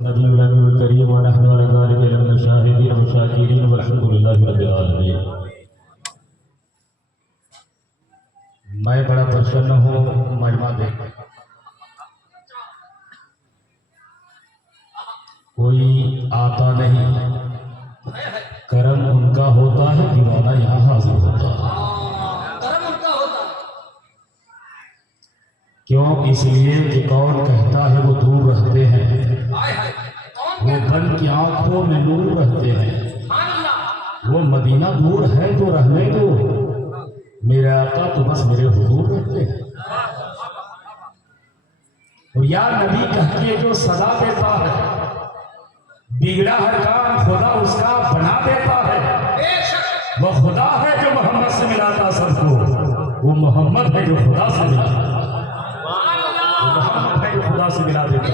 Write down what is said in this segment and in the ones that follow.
नबी करीम व नहनु अला ज़ालिका लमिन शाहिदीन व शाकिरीन वल्हम्दुलिल्लाहि रब्बिल आलमीन। मैं बड़ा प्रसन्न हूँ मजमा देख, कोई आता नहीं, करम उनका होता है, दीवाना यहाँ हाजिर होता है। क्यों? इसलिए कि कौन कहता है वो दूर रहते हैं, वो बन की आंखों में नूर रहते हैं। वो मदीना दूर है तो रहने दो, मेरे आका तो बस मेरे हुजूर रहते हैं। और या नबी कह के जो सदा देता है, बिगड़ा हर काम खुदा उसका बना देता है। वो खुदा है जो मोहम्मद से मिलाता सबको, वो मोहम्मद है जो खुदा से मिलाता, मोहम्मद है जो खुदा से मिला देता।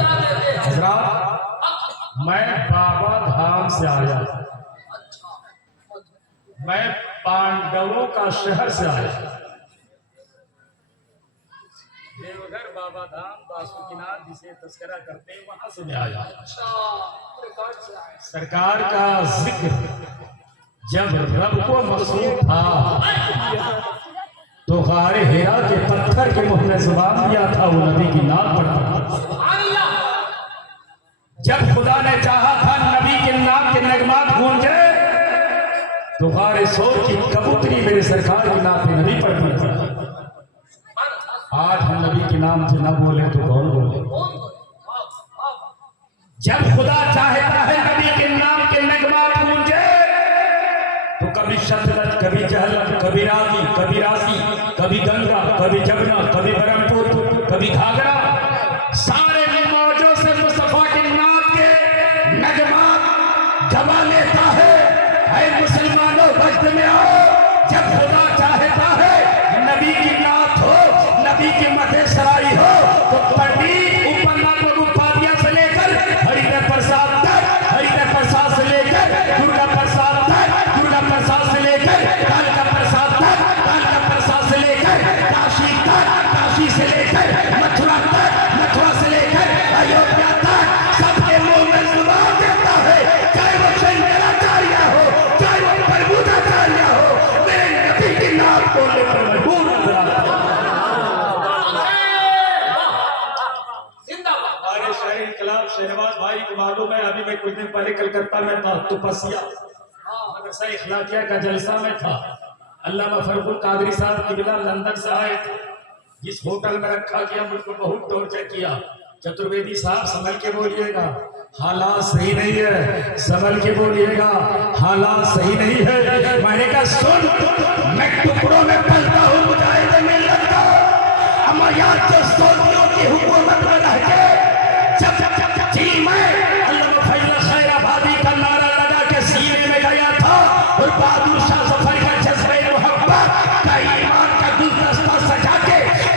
हज़रात, मैं बाबा धाम से आया, मैं पांडवों का शहर से आया, देवघर बाबा धाम बासुकीनाथ जिसे तस्करा करते हैं वहां से आया। सरकार का जिक्र जब रब को मकसूद था तो गारे हेरा के पत्थर के मुंह में जुबान दिया था, वो नबी की नाम पढ़ता था। जब खुदा ने चाहा था नबी के नाम के नगमात गूंजे तो गारे सोर की कबूतरी मेरे सरकार के नाम पे नबी पढ़ती थी। आज हम नबी के नाम से न बोले तो कौन बोले? जब खुदा चाहता है नबी के नाम के नगमात गूंजे तो कभी शतरत, कभी जहलत, कभी रागी, कभी राशि, कभी गंगा, कभी जमुना, कभी बरमपुर, कभी घाघरा, सारे मौजों से मुस्तफा के नाम के नगमात गवा लेता है। ऐ मुसलमानों, वक्त में आओ, जब खुदा चाहता है नबी की नात हो, नबी की मथे सराई हो तो पंडित उपन्नाथ को रूपादिया से लेकर हरिधर प्रसाद तक, हरिधर प्रसाद से लेकर दुर्गा प्रसाद तक, दुर्गा प्रसाद से लेकर कालका प्रसाद तक, कालका प्रसाद से लेकर काशी तक, काशी से लेकर मथुरा तक, मथुरा से लेकर अयोध्या तक, सबके मुंह में जुबान देता है। चाहे वो शंकराचार्य हो, चाहे वो प्रबुद्धाचार्य हो, मेरे नबी की नाम बोलने पर मजबूर नजर आता है। शहनवाज भाई को मालूम है, अभी मैं कुछ दिन पहले कलकत्ता में था, तुपसिया मदरसा इखलाकिया का जलसा में था। अल्लामा फरकुल कादरी साहब किबला लंदन से आए थे, जिस होटल में रखा गया मुझको बहुत टॉर्चर किया। चतुर्वेदी साहब संभल के बोलिएगा, हालात सही नहीं है, संभल के बोलिएगा, हालात सही नहीं है। मैंने कहा सुन, मैं टुकड़ों में पलता हूँ, मुजाहिद मिल्लत का अमरियात जो सौदियों की हुकूमत में रह के जी मैं अल्लामा फैज़ल खैराबादी का नारा लगा के सीने में गया था और बहादुर शाह जफर का जज्बे मोहब्बत का ईमान का गुलदस्ता सजा के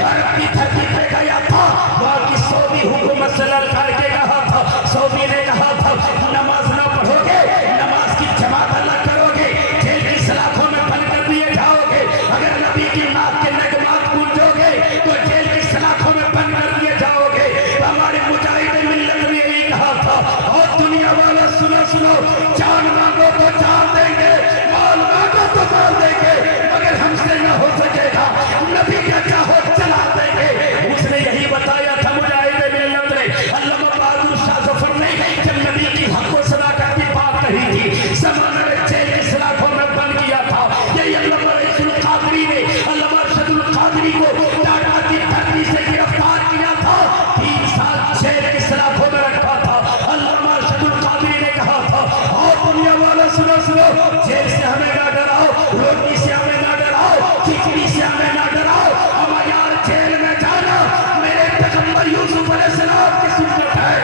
अरब की धरती पे गया था। वहाँ की सऊदी हुकूमत से ललकार के कहा था, सऊदी ने कहा था नमाज ना पढ़ोगे, नमाज की जमात न करोगे, जेल की सलाखों में बंद कर दिए जाओगे। अगर नबी की नात के नगमात गूंजोगे तो जेल की सलाखों में बंद कर दिए जाओगे। हमारे मुजाहिद मिल्लत ने यही कहा था। और दुनिया वाला सुनो सुनो, जान मांगो तो जान देंगे, माल मांगो तो माल देंगे, मगर हमसे न हो सकेगा, नबी का चाहो चला देंगे। उसने यही बताया था मुजाहिद मिल्लत ने। अल्लामा बहादुर शाह जफर ने जब नबी की हक व सदाकत की बात कही थी, ज़माने में जेल की सलाखों में बंद किया था। यही अल्लामा रईसुल कादरी ने अल्लामा अरशदुल कादरी को टाटा की धरती से गिरफ्तार किया था, 3 साल जेल की सलाखों में रखा था। अल्लामा अरशदुल कादरी ने कहा था, और दुनिया वाला सुनो सुनो, जेल से हमें ना डराओ, रोटी से हमें ना डराओ, खिचड़ी से हमें ना डराओ, हमारे यार जेल में जाना मेरे पैगंबर यूसुफ अलैहिस्सलाम की सुन्नत है।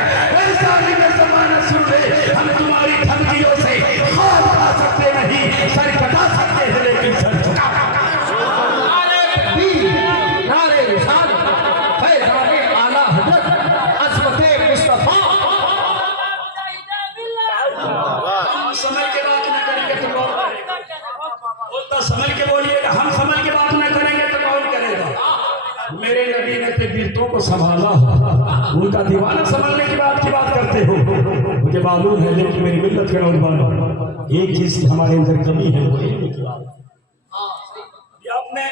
ऐसा नहीं मैं ज़माना सुन ले, हम तुम्हारी धमकियों से खाल खा सकते नहीं, सर कटा सकते हैं लेकिन सर झुका समझ के बोलिएगा। हम समझ के बात न करेंगे तो कौन करेगा? मेरे नबी ने तो बिरतों को संभाला, उनका दीवाना संभालने की बात करते हो। मुझे मालूम है, लेकिन मेरी मिल्लत के नौजवानों एक चीज की हमारे अंदर कमी है, वो इल्म की बात। आपने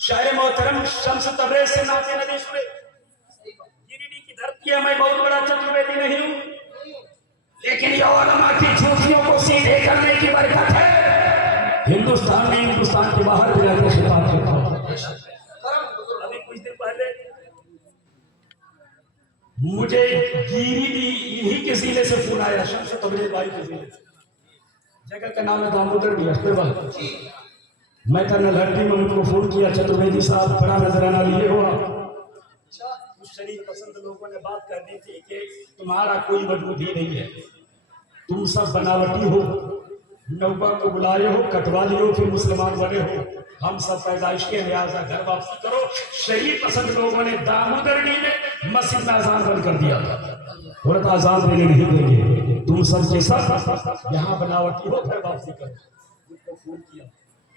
शायर मोहतरम शम्स तबरेज से नाते नबी सुने? गिरिडीह की धरती है, मैं बहुत बड़ा चतुर्वेदी नहीं हूँ, लेकिन ये उलमा की झूठियों को सीधे करने की बरकत है। हिंदुस्तान में, हिंदुस्तान के बाहर भी जाकर खिताब करता हूँ। अभी कुछ दिन पहले मुझे गिरिडीह यही के जिले से फोन आया, शम्स तबरेज भाई के जिले से। जगह का नाम है दामोदर भी। मैं कर्नल हड्डी में उनको फोन किया, चतुर्वेदी साहब बड़ा नजराना लिए हो आप। उस शरीफ पसंद लोगों ने बात कर दी थी कि तुम्हारा कोई वजूद ही नहीं है, तुम सब बनावटी हो, नौबा को बुलाए हो, कटवा लियो, फिर मुसलमान बने हो, हम सब पैदाइश के लिहाजा घर वापसी करो। शरीफ पसंद लोगों ने दामोदरडी में मस्जिद में अजान बंद कर दिया था, औरत अजान देने नहीं देंगे, तुम सब के सब यहाँ बनावटी हो, घर वापसी करो। उनको फोन किया,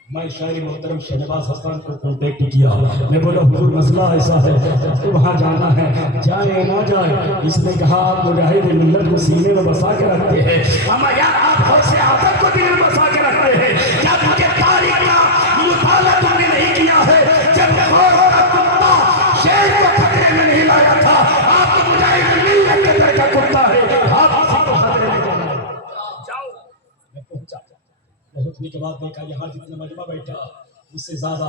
मैं शायरी मोहतरम शहनवाज हसन को कॉन्टेक्ट किया, मैं बोला हुजूर मसला ऐसा है, तो वहाँ जाना है, जाए ना जाए। इसने कहा आप मुजाहिद मिल्लत को सीने में बसा के रखते हैं, हम यार आप बहुत से आदत को दिल में बसा के रखते हैं, क्या तुमके तारीख का मुताला तुमने नहीं किया है? जब कुत्ता शेर को खतरे में नहीं लाया था, आप तो मुजाहिद मिल्लत के तरह का कुत्ता है, आप किसी को खतरे में जाओ। मैं पहुंचा, पहुंचने के बाद देखा यहाँ जितने मजमा बैठा उससे ज्यादा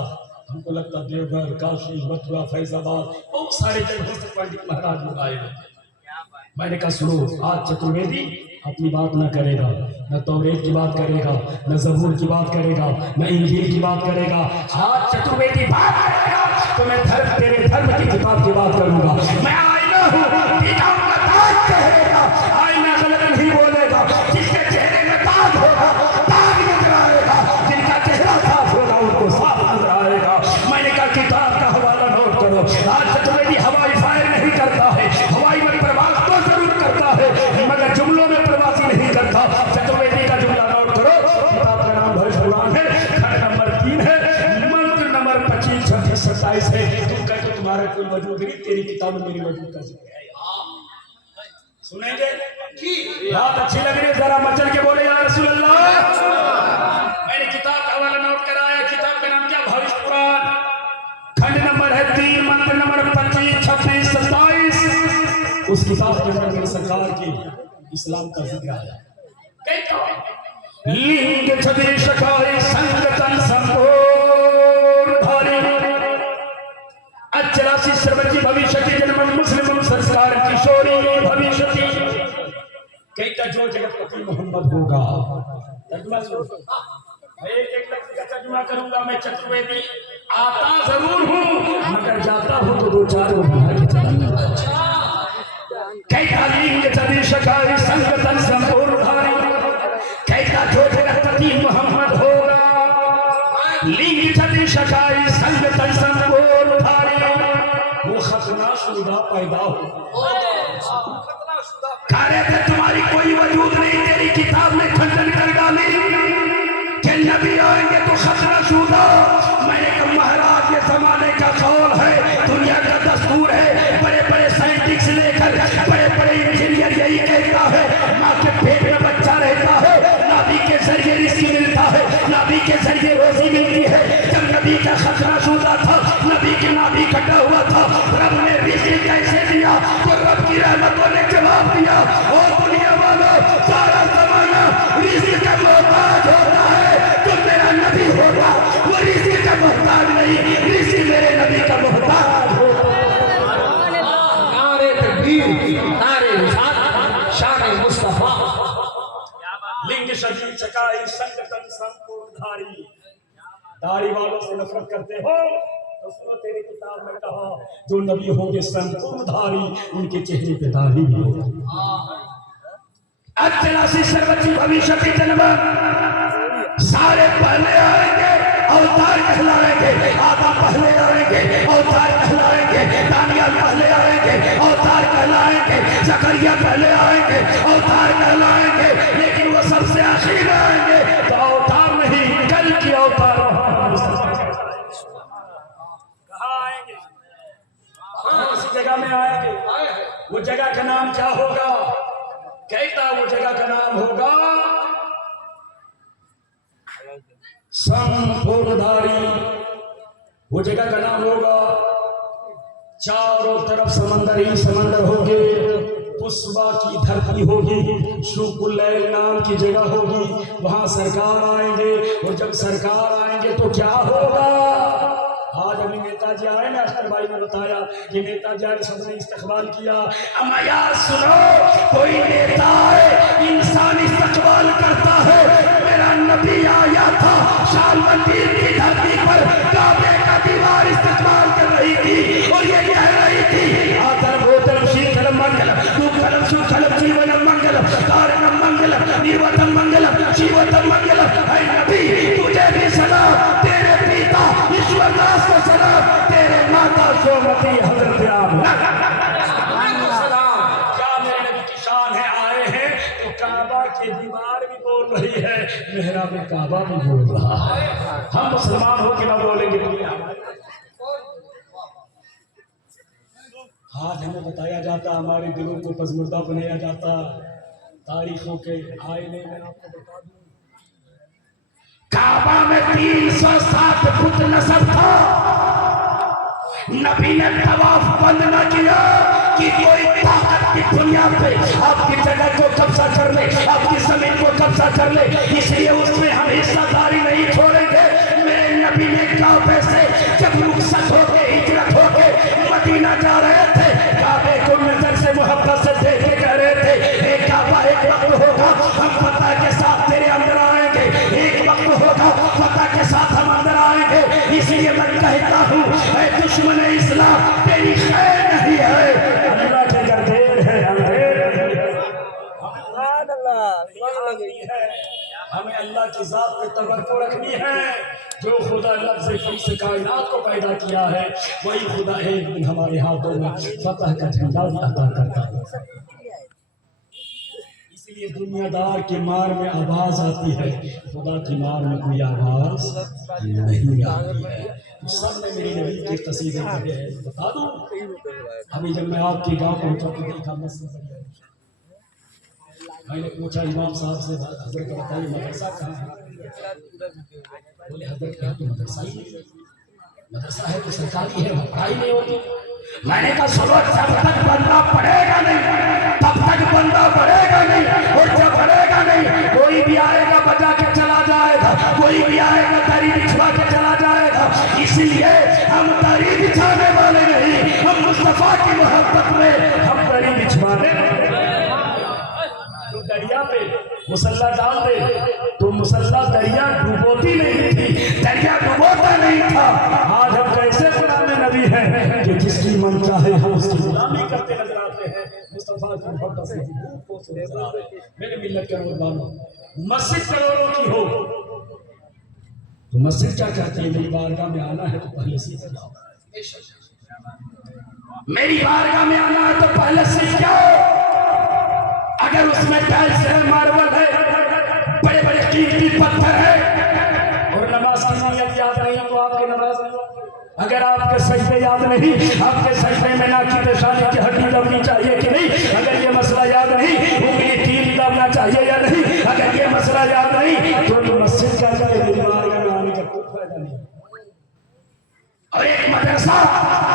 हमको लगता देवघर, काशी, मथुरा, फैजाबाद बहुत सारे जगहों से पंडित महाराज लोग आए। मैंने कहा सुनो, आज चतुर्वेदी अपनी बात न करेगा, न तौरेत की बात करेगा, न ज़बूर की बात करेगा, न इंजील की बात करेगा। आज चतुर्वेदी बात करेगा तो मैं तेरे धर्म की किताब की बात करूंगा। मैं आईना हूँ, आईना गलत नहीं बोलेगा, जिसके चेहरे में दाग होगा दाग नजर आएगा, जिनका चेहरा साफ होगा उनको साफ नजर आएगा। मैंने कहा किताब का हवाला नोट करो। आज चतुर्वेदी हवाई फायर नहीं करता है, हवाई में प्रवास तो जरूर करता है, मगर जुमलों में प्रवासी नहीं करता। चतुर्वेदी का जुमला नोट करो, किताब का नाम भविष्य पुराण है, खंड नंबर 3 है, मंत्र नंबर 25, 26, 27 है। तुम कहते हो तुम्हारा कोई वजूद नहीं, तेरी किताब में मेरी वजूद का जिक्र है। सुनेंगे? बात अच्छी लग रही है, जरा मचल के बोले या रसूल अल्लाह। मैंने किताब का हवाला नोट कराया, किताब का नाम क्या? भविष्य पुराण, खंड नंबर है 3, मंत्र नंबर 25, 26, 27। उस किताब के अंदर मेरी सरकार की इस्लाम का जिक्र आया। लिंग छवि शखाई संगतन संपूर्ण धारी अचरासी सर्वजी भविष्य की जन्म मुस्लिम संस्कार किशोरी भविष्य की कहता जो जगतपति मोहम्मद होगा। तर्जुमा सुनो, मैं एक लफ्ज का तर्जुमा करूंगा। मैं चतुर्वेदी आता जरूर हूँ, मगर जाता हूँ तो 2-4 को बना के चला। कहता लिंग छवि शखाई संगतन संपूर्ण धारी, कहता जो जगतपति मोहम्मद होगा। लिंग छवि शखाई संगतन संपूर्ण धारी, वो खतनाशुदा पैदा होगा। कार्य थे तुम्हारी कोई वजूद नहीं, तेरी किताब ने खंडन कर डाली कि नबी आएंगे तो खतनाशुदा। मैंने कहा महाराज ये जमाने का कौल है, दुनिया का दस्तूर है, बड़े बड़े साइंटिस्ट लेकर बड़े बड़े इंजीनियर यही कहता है, माँ के पेट में बच्चा रहता है, नाभि के जरिए रिस्क मिलता है, नाभि के जरिए रोजी मिलती है। जब नबी का खतनाशुदा था, नबी के नाभि कटा हुआ था, रब ने रिस्क कैसे दिया? तो रब की रहमतों ने जवाब दिया, और दुनिया वालों सारा जमाना रिस्क का मोहताज होता है, तो मेरा नबी होगा वो रिस्क का मोहताज नहीं, रिस्क मेरे नबी का मोहताज होगा। नारे तकबीर, नारे रिसालत, शान मुस्तफा। लिंग शजीर चकाई संगतन संपूर्ण धारी, दाढ़ी वालों से नफरत करते हो तो सुनो, तेरी किताब में कहा जो नबी होंगे संपूर्ण धारी, उनके चेहरे पे दाढ़ी भी होगी। अचरासी सर्वजी भविष्य की जन्म सारे पहले आएंगे, अवतार कहलाएंगे। आदम पहले आएंगे, अवतार कहलाएंगे। दानियल पहले आएंगे, अवतार कहलाएंगे। जकरिया पहले आएंगे, अवतार कहलाएंगे। लेकिन वो सबसे आखिर में आएंगे तो अवतार नहीं, कल की अवतार। कहाँ आएंगे? उसी जगह में आएंगे। वो जगह का नाम क्या होगा? कई वो जगह का नाम होगा संपूर्णधारी। वो जगह का नाम होगा, चारों तरफ समंदर ही समंदर होंगे, पुष्पा की धरती होगी, शुकुलैल नाम की जगह होगी, वहां सरकार आएंगे। और जब सरकार आएंगे तो क्या होगा? आज अभी नेताजी आए ना, अख्तर भाई ने बताया कि नेताजी आए, सबने इस्तकबाल किया। अम्मा यार सुनो, कोई नेता है इंसान इस्तकबाल करता है। मेरा नबी आया था, शाल मंदिर की धरती पर काबे का दीवार इस्तकबाल कर रही थी और ये कह रही थी आतरम होतरम शीतलम मंगलम दुःखलम सुखलम जीवनम मंगलम कारणम मंगलम निर्वतम मंगलम जीवतम मंगलम। ऐ नबी तुझे भी सलाम, तेरे पिता ईश्वरदास को सलाम, तेरे माता सोमती हजरत आमना को सलाम। क्या मेरे नबी की शान है? आए हैं तो काबा की दीवार भी बोल रही है, मेहराब काबा भी बोल रहा है। हम मुसलमान हो कि ना बोलेंगे? आज हमें बताया जाता, हमारे दिलों को पसमुर्दा बनाया जाता। तारीखों के आईने में आपको बता दूं, काबा में 307 फुट नसब था। नबी ने तवाफ बंद न किया कि कोई ताकत की बुनियाद पे आपकी जगह को कब्जा कर ले, आपकी जमीन को कब्जा कर ले, इसलिए उसमें हम हिस्सेदारी नहीं छोड़ेंगे। मेरे नबी ने काबे से जब रुखसत होके हिजरत होके मदीना जा रहे थे, काबे को नजर से मोहब्बत से देख के कह रहे थे, एक काबा एक वक्त होगा हम फतह के साथ तेरे अंदर आएंगे, एक वक्त होगा फतह के साथ हम अंदर आएंगे। इसलिए मैं कहता हूँ, ऐ दुश्मन इस्लाम तेरी खैर नहीं है, अल्लाह के गर्देर है, हमें अल्लाह की जात पे तवक्कुल रखनी है। जो खुदा लफ्ज़ से कायनात को पैदा किया है, वही खुदा एक दिन हमारे हाथों में फतह का झंडा अता करता है। इसलिए दुनियादार के मार में आवाज आती है, खुदा की मार में कोई आवाज नहीं आती है। तो सब ने मेरी नबी के कसीदे पढ़े हैं। बता दूं, अभी जब मैं आपके गांव पहुंचा तो देखा मस्जिद, मैंने पूछा इमाम साहब से, हजरत बताइए मदरसा कहाँ है? बोले हजरत यहाँ तो मदरसा ही नहीं, मदरसा है तो सरकारी है, पढ़ाई नहीं होती। मैंने कहा सुनो, जब तक बंदा पढ़ेगा नहीं तब तक बंदा बढ़ेगा नहीं, और जब बढ़ेगा नहीं कोई भी आएगा बजा के चला जाएगा, कोई भी आएगा दरी बिछवा के चला जाएगा। इसलिए हम दरी बिछाने वाले नहीं, हम मुस्तफा की मोहब्बत में हम दरी बिछवाने। दरिया पे मुसल्ला डाल दे तो मुसल्ला दरिया डुबोती नहीं थी, दरिया डुबोता नहीं था। आज हम कैसे गुलाम नबी हैं कि जिसकी मन चाहे हम उसकी गुलामी करते नजर आते हैं। मुस्तफा की मोहब्बत से नजर आ रहे हैं। मेरे मिल्लत के नौजवानों, मस्जिद करोड़ों की हो तो मस्जिद क्या कहती है? मेरी बारगाह में आना है तो पहले सीख जाओ, मेरी बारगाह में आना है तो पहले सीख जाओ। अगर उसमें टाइल्स है, मार्बल है, बड़े बड़े कीमती पत्थर है और नमाज की नीयत याद नहीं तो आपकी नमाज नहीं। अगर आपके सजदे याद नहीं, आपके सजदे में ना की पेशानी की हड्डी दबनी चाहिए कि नहीं, अगर ये मसला याद नहीं, उंगली टील दबना चाहिए या नहीं, अगर ये मसला याद नहीं तो मस्जिद का आने का कोई फायदा नहीं। और एक मदरसा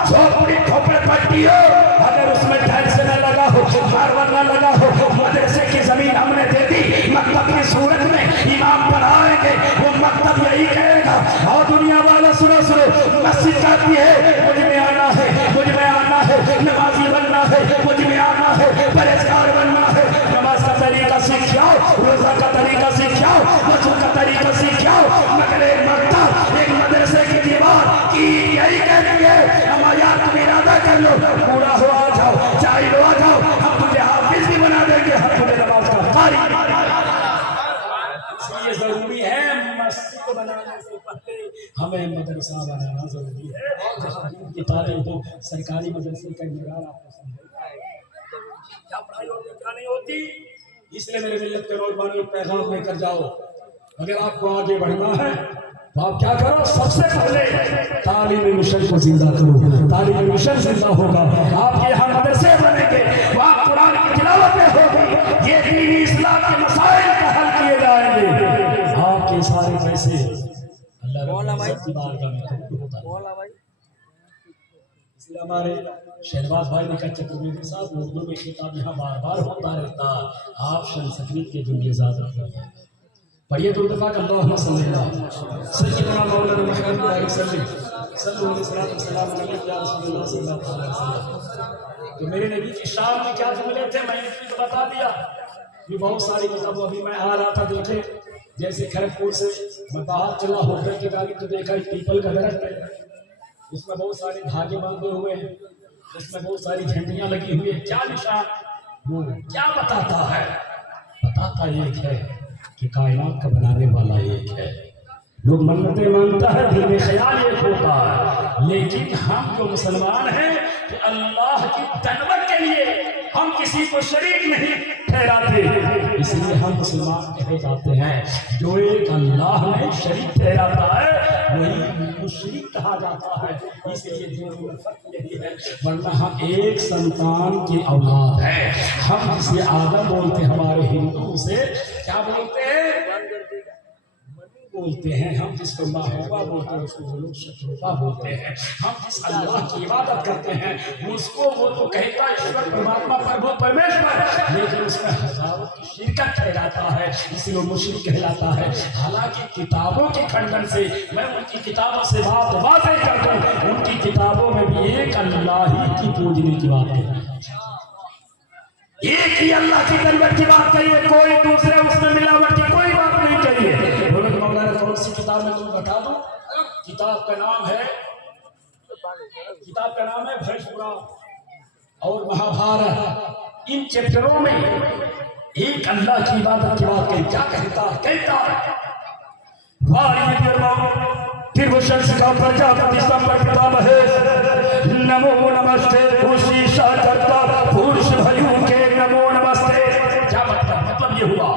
झोपड़ी खोपड़े पट्टी हो, अगर उसमें टाइल्स न लगा हो, मार्बल न लगा हो, मदरसे की जमीन हमने दे दी, मकतब की सूरत में इमाम पढ़ाएंगे, वो मकतब यही कहेगा। और दुनिया वाला सुनो सुनो, मस्जिद कहती है मुझ में आना है, मुझ में आना है, नमाजी बनना है, मुझ में आना है, परहेजगार बनना है। नमाज का तरीका सीख जाओ, रोजा का तरीका सीख जाओ, वजू का तरीका सीख जाओ। मगर एक मकतब, एक मदरसे की दीवार की यही कहती है, हमारा तुम इरादा कर लो, पूरा हो आ जाओ, चाहे लो आ जाओ, हम तुझे हाफिज भी बना देंगे, हम तुझे नमाज का कारी। इसलिए जरूरी है मस्जिद बनाने से पहले हमें मदरसा बनाना जरूरी है, जहाँ की तालीम हो। सरकारी मदरसे का निगार आपको समझाएगा क्या पढ़ाई होती क्या नहीं होती। इसलिए मेरे मिल्लत के नौजवानों को पैगाम लेकर जाओ, अगर आपको आगे बढ़ना है तो आप क्या करो, सबसे पहले तालीम मिशन को जिंदा करो। तालीम मिशन जिंदा होगा, आपके यहाँ मदरसे बनेंगे, वहाँ कुरान की तिलावतें होगी, ये दीन इस्लाम आपके मसाइल का हल किए जाएंगे। आपके सारे पैसे अल्लाह की बारगाह में कबूल होता है। इसलिए हमारे शहनवाज भाई ने कहा चतुर्वेदी साहब उर्दू में खिताब यहाँ बार बार होता रहता, आप संस्कृत के जुमले ज़्यादा पढ़िए तो दफा अल्लाहुम्मा सल्ली अला सय्यिदना मौलाना मुहम्मद अलैहि सल्लल्लाहु अलैहि वसल्लम। तो मेरे नबी की शान में क्या जुमले थे मैंने तो बता दिया। ये बहुत सारी किताबें अभी मैं आ रहा था देखे, जैसे खड़गपुर से मैं बाहर चला होटल के गाड़ी तो देखा एक पीपल का दरख्त है, उसमें बहुत सारे धागे बांधे हुए हैं, उसमें बहुत सारी झंडियां लगी हुई है। क्या निशान, वो क्या बताता है? बताता एक है कि कायनात का बनाने वाला एक है। लोग मन्नतें मांगता है, दिल में ख्याल एक होता है, लेकिन हम जो मुसलमान हैं कि अल्लाह की तनवत के लिए हम किसी को शरीक नहीं ठहराते, इसलिए हम मुसलमान कहे जाते हैं। जो एक अल्लाह में शरीक ठहराता है वही मुशरिक कहा जाता है। इसलिए जो फर्क यही है, वरना हम एक संतान की औलाद है। हम जिसे आदम बोलते हैं हमारे हिंदू से क्या बोलते हैं? बोलते हैं। हम जिसको महबूबा बोलते हैं उसको वो लोग शत्रुपा बोलते हैं। हम जिस अल्लाह की इबादत करते हैं उसको वो तो कहता है ईश्वर परमात्मा प्रभु परमेश्वर, लेकिन उसमें हजारों की शिरकत कहलाता है, इसलिए वो मुशरिक कहलाता है। हालांकि किताबों के खंडन से मैं उनकी किताबों से बात वाज़ेह कर दूं, उनकी किताबों में भी एक अल्लाह ही की पूजने की बात है, एक ही अल्लाह की तनवत की बात कहिए, कोई दूसरे उसमें मिलावट की कोई बात नहीं कहिए। कौन सी किताब में तुम बता दो? किताब का नाम है भैंसपुरा और महाभारत। इन चैप्टरों में एक अल्लाह की इबादत की बात कही। क्या कहता है फिर वो शख्स का प्रजापति संपर पिता महेश नमो नमस्ते खुशी करता पुरुष भयू के नमो नमस्ते। क्या मतलब ये हुआ,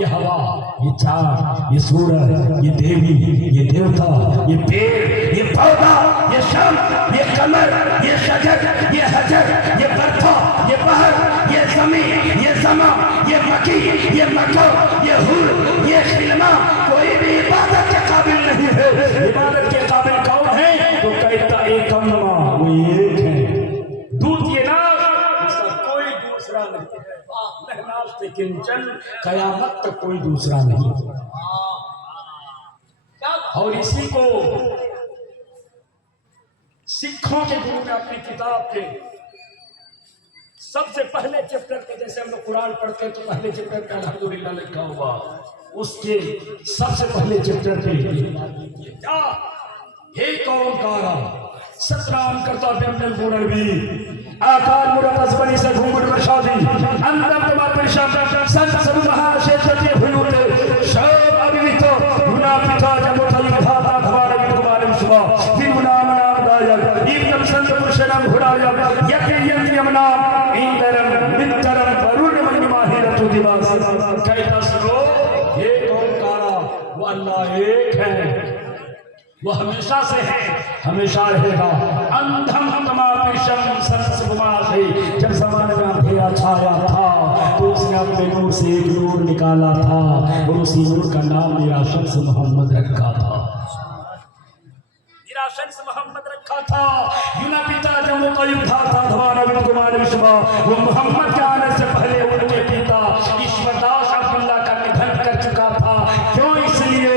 ये हवा, ये चाँद, ये सूरज, ये देवी, ये देवता, ये पेड़, ये पौधा, ये शम्स, ये कमर, ये शजर, ये हजर, ये बर्था, ये बहर, ये ज़मीन, ये समा, ये मकी, ये मको, ये हुर, ये खिलमा, कोई भी इबादत के काबिल नहीं है। इबादत के काबिल कौन है? तो कहता एक अम्मा, वो एक है। दूध ये नाम, उसका कोई दूसरा नहीं है। किंचन, कयामत तक कोई दूसरा नहीं। और इसी को सिखों के गुरु ने अपनी किताब के सबसे पहले चैप्टर पे, जैसे हम लोग कुरान पढ़ते हैं तो पहले चैप्टर पे अल्हम्दुलिल्लाह लिखा हुआ, उसके सबसे पहले चैप्टर पे क्या, हे कौम कारा सतराम करता बेमन गुणवी आकार मुरतस बनी से घुंगुर वर्षादी अंदर तमा परिशाद संत सब महाशेषते हुलुते सब अभिवितो गुना पिता जमुतल विधाता धवार विधवार विश्वा विमुनाम नाम दायक इब्न संत पुरुषनाम घुरायक यके यमना इंदरम मित्रम वरुण मणिमाहिरतु दिवास। कहता सुनो हे कौम कारा, वो अल्लाह एक है, वो हमेशा से है, हमेशा रहेगा। अंधम जब जमाने में अंधेरा छाया था तो उसने अपने नूर से एक नूर निकाला था और उसी नूर का नाम मेरा शख्स मोहम्मद रखा था। मेरा शख्स मोहम्मद रखा था। युना पिता जब वो युद्धा था धवाना विद्यमान विश्वा, वो मोहम्मद के आने से पहले उनके पिता ईश्वरदास अब्दुल्ला का निधन कर चुका था। क्यों? इसलिए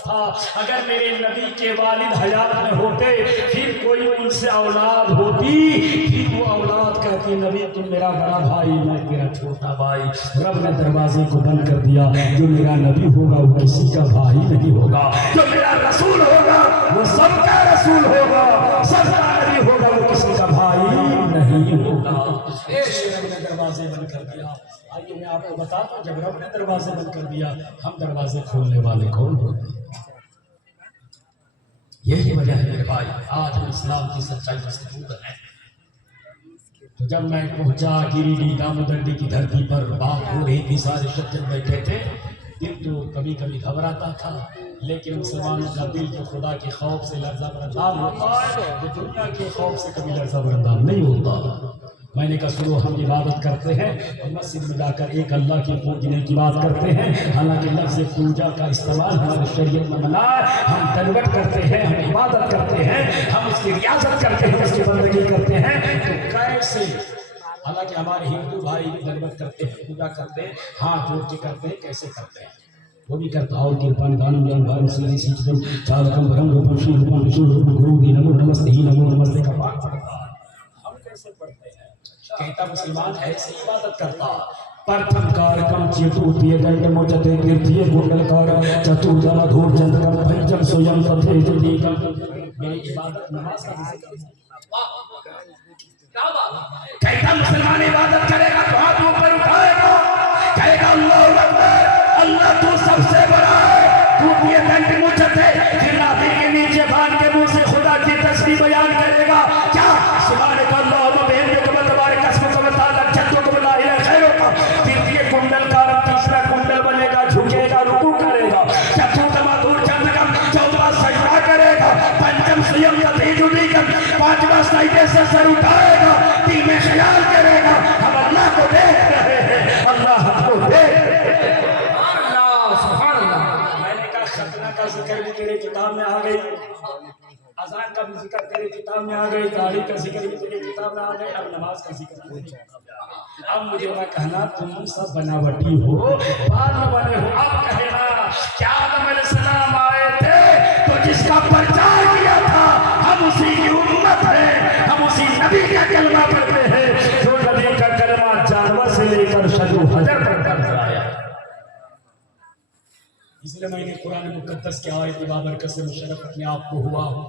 था। अगर मेरे नबी के वालिद हयात में होते फिर कोई उनसे औलाद होती, फिर वो औलाद कहती नबी तुम मेरा बड़ा भाई, मैं तेरा छोटा भाई। रब ने दरवाजे को बंद कर दिया। जो मेरा नबी होगा वो किसी का भाई नहीं होगा, जो मेरा रसूल होगा वो सबका रसूल होगा, सबका नबी होगा वो किसी का भाई नहीं होगा। रब ने दरवाजे बंद कर दिया। आइए मैं आपको बताता हूँ, जब रब ने दरवाजे बंद कर दिया हम दरवाजे खोलने वाले कौन होते? यही वजह है मेरे भाई, आज हम इस्लाम की सच्चाई मजबूत है। तो जब मैं पहुंचा गिरिडीह दामोदंडी की धरती पर, बात हो रही थी, सारे सज्जन बैठे थे। दिल तो कभी कभी घबराता था, लेकिन मुसलमानों का दिल जो खुदा के खौफ से लर्जा बरदार होता है वो दुनिया के खौफ से कभी लर्जा बरदार नहीं होता। मैंने कहा सुनो, हम इबादत करते हैं और मस्जिद में जाकर एक अल्लाह की पूजने की बात करते हैं। हालांकि लफ्ज़ पूजा का इस्तेमाल हमारे शरीयत में मना है। हम दरगट करते हैं, हम इबादत करते हैं, हम उसकी रियाजत करते हैं, उसकी बंदगी करते हैं। तो कैसे, हालांकि हमारे हिंदू भाई भी दरगट करते हैं, पूजा करते हैं, हाथ जोड़ के करते हैं, कैसे करते हैं वो भी करता। और कृपान दानम ज्ञान भाई मुस्लिम सीखदम चालकम भरम रूपम श्री रूपम विष्णु रूपम गुरु दी नमो नमस्ते ही नमो नमस्ते का पाठ पढ़ता। हम कैसे पढ़ते हैं? कहता मुसलमान ऐसे इबादत करता। प्रथम कारकम चतुर्थीय दंड मोचते तृतीय कुंडलकार चतुर्दला धूर चंद्रकम पंचम स्वयं तथे तृतीयकम। मेरी इबादत नमाज का कहता मुसलमान इबादत करेगा तो हाथ ऊपर उठाएगा, कहेगा अल्लाहु अकबर, अल्लाह तू सबसे बड़ा है। तृतीय दंड मोचते फिर राधे के नीचे बांध के मुंह से खुदा की तस्बीह बयान करेगा। क्या सुभान अल्लाह कुंडल का तीसरा कुंडल बनेगा, झुकेगा, रुकू करेगा। चतुर्थमा धूर चंद्रकम, चौथा सजदा करेगा। पंचम स्वयं यतीजुदीकम, पांचवा सजदे से सर उठाएगा, दिल में ख्याल करेगा हम अल्लाह को देख रहे हैं, अल्लाह को देख रहे हैं। अल्लाह सुभान अल्लाह। मैंने कहा खतना का जिक्र भी तेरे किताब में आ गई, अजान का भी जिक्र तेरे किताब में आ गई, तारीख का जिक्र भी तेरे किताब में आ गई, अब नमाज का जिक्र। अब मुझे ना कहना तुम सब बनावटी हो, बाद में बने हो। अब कहना क्या आदम अलैहिस्सलाम आए थे तो जिसका प्रचार किया था हम उसी की उम्मत है, हम उसी नबी का कलमा पढ़ते हैं जो नबी का कलमा जानवर से लेकर शजू हजर तक आया। इसलिए मैंने कुरान मुकद्दस के आयत बाबरकत से मुशर्रफ अपने आप को हुआ हूँ।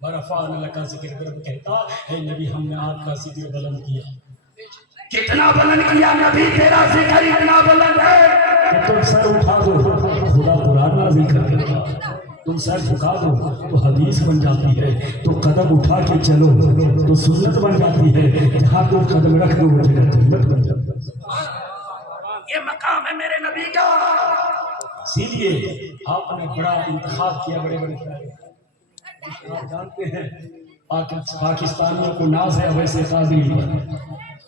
बरफ़अना लका ज़िक्र कहता है नबी हमने आपका जिक्र बुलंद किया। कितना बुलंद किया नबी, तेरा जिक्र इतना बुलंद है कि तुम सर उठा दो खुदा कुरान नाज़िल कर देगा, तुम सर झुका दो तो हदीस बन जाती है, तो कदम उठा के चलो तो सुन्नत बन जाती है, जहाँ तुम कदम रख दो वो जगह सुन्नत बन जाती है। ये मकाम है मेरे नबी का। इसीलिए आपने बड़ा इंतखाब किया, बड़े बड़े आप जानते हैं पाकिस्तानियों को नाज है वैसे कादरी पर,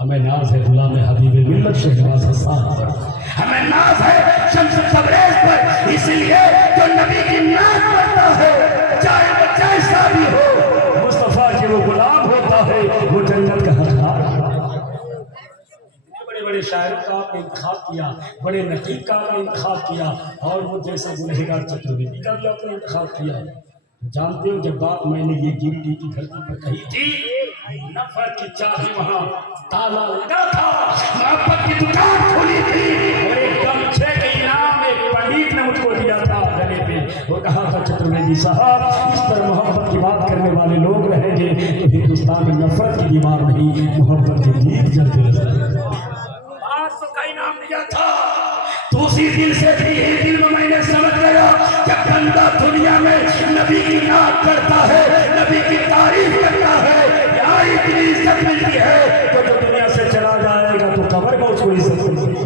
हमें नाज है गुलाम हबीब मिल्लत शहबाज हसन पर, हमें नाज है शम्स तबरेज पर। इसलिए जो नबी की नाज करता है चाहे वो जैसा भी हो, मुस्तफा के वो गुलाम होता है, वो जन्नत का हकदार। बड़े बड़े शायरों का आपने इंतखाब किया, बड़े नकीब का आपने इंतखाब किया, और वो जैसे गुनहगार चतुर्वेदी का भी आपने इंतखाब किया। जानते हो जब बात मैंने ये गिरडी की धरती पर कही थी, नफरत की चाबी वहां ताला लगा था, मोहब्बत की दुकान खुली थी, और एक गमछे के इनाम एक पंडित ने मुझको दिया था गले पे। वो कहा था चतुर्वेदी साहब इस पर मोहब्बत की बात करने वाले लोग रहेंगे तो हिंदुस्तान में नफरत की दीवार नहीं, मोहब्बत की दीप जलती रहेगी। आज तो का इनाम दिया था, तो उसी दिल से थी, दिल में मैंने समझ गया कि बंदा दुनिया में नबी की नात करता है, नबी की तारीफ करता है, यहाँ इतनी इज्जत मिलती है तो जो दुनिया से चला जाएगा तो कब्र में उसको इज्जत मिलेगी।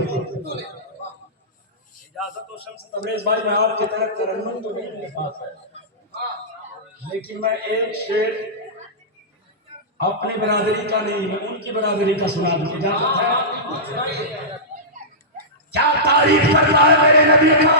इजाजत हो शम्स तबरेज भाई, मैं आपकी तरफ तरन्नुम तो नहीं मेरे पास है, लेकिन मैं एक शेर अपनी बरादरी का नहीं, मैं उनकी बरादरी का सुना दूं। इजाजत है? क्या तारीफ करता है मेरे नबी का।